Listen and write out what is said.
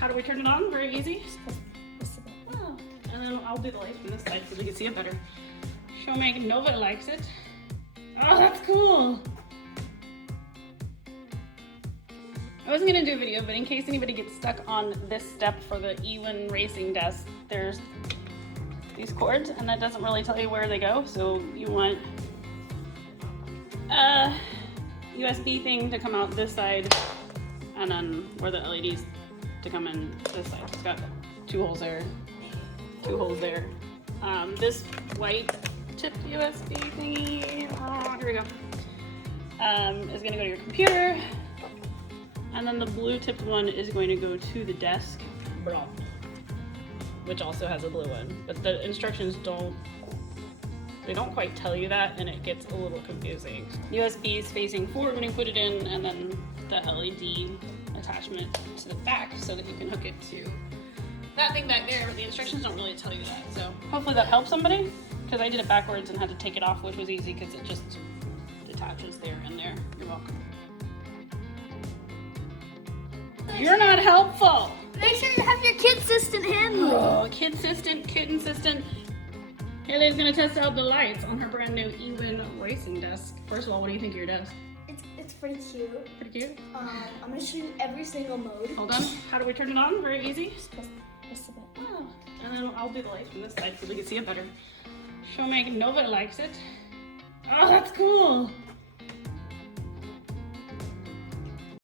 how do we turn it on? Very easy. Oh. And then I'll do the lights from this side so we can see it better. Show Megan Nova likes it. Oh, that's cool. I wasn't gonna do a video, but in case anybody gets stuck on this step for the Ewin racing desk, there's these cords, and that doesn't really tell you where they go. So you want a USB thing to come out this side, and then where the LEDs to come in this side. It's got 2 holes there, 2 holes there. This white tipped USB thingy, oh, here we go, is gonna go to your computer. And then the blue tipped one is going to go to the desk, which also has a blue one. But the instructions don't quite tell you that, and it gets a little confusing. USB is facing forward when you put it in, and then the LED attachment to the back so that you can hook it to that thing back there. But the instructions don't really tell you that. So hopefully that helps somebody, because I did it backwards and had to take it off, which was easy because it just detaches there and there. You're welcome. You're not helpful. Make sure you have your kid-assistant handle. Oh, kid-assistant. Haley's gonna test out the lights on her brand new Ewin racing desk. First of all, what do you think of your desk? It's pretty cute. Pretty cute? I'm gonna show you every single mode. Hold on. How do we turn it on? Very easy. Press the button. Oh. And then I'll do the lights from this side so we can see it better. Show Megan Nova likes it. Oh, that's cool.